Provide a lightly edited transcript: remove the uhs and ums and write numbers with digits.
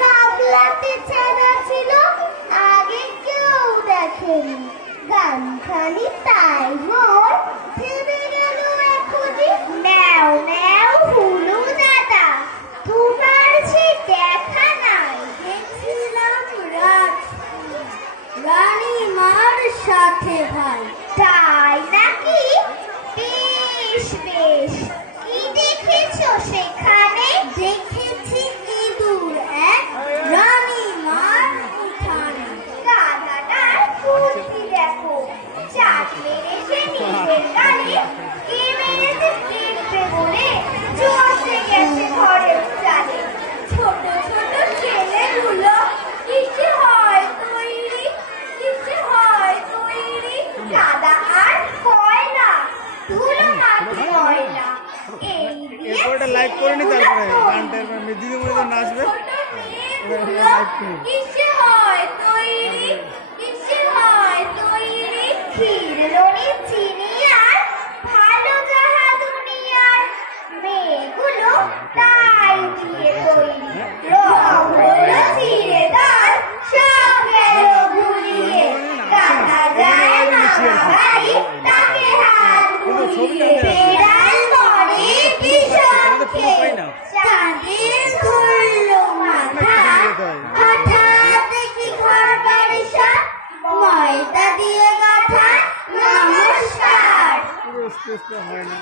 গামলাতে ছানা ছিল, আগে কেউ দেখেনি। গানখানি তাই মোর থেমে গেল এখনই। ন্যাও ন্যাও হুলু দাদা, তোমার সে দেখা নাই। গেছিলাম রানীমার সাথে ভাই। তাই নাকি? বেশ বেশ, কি দেখেছো সেখানে? দেখেছি ইঁদুর এক রানীমার উঠানে। গাধাটার ফুর্তি দেখো, চাট মেরেছে নিজের গালে। কে মেরেছে দেখবে বলে চড়তে গেছে ঘরের চালে। ছোট ছোট ছেলেগুলো কিসে হয় তৈরি, কিসে হয় তৈরি। কাদা আর কয়লা, ধুলো মাটি ময়লা, এই দিয়ে লাইক করে নি, তারপরে গানটার দিদি মনে তো নাচবে। কিসে হয় তৈরি, কিসে হয় তৈরি। ক্ষীরলোনি চিনি আর ভালো যাহা দুনিয়ার, মেয়েগুলো তাই দিয়ে তৈরি। রং হলো চিড়েদার, সব গেল ভুলিয়ে। দেখা যায় মামা বাড়ি, তাকে হাত বুলিয়ে। বেড়াল মরে বিষমকে, চাঁদের ধরলো মাথা। হঠাৎ দেখি ঘর বাড়ি সব ময়দা দিয়ে গাঁথা। নমস্কার। হয় না।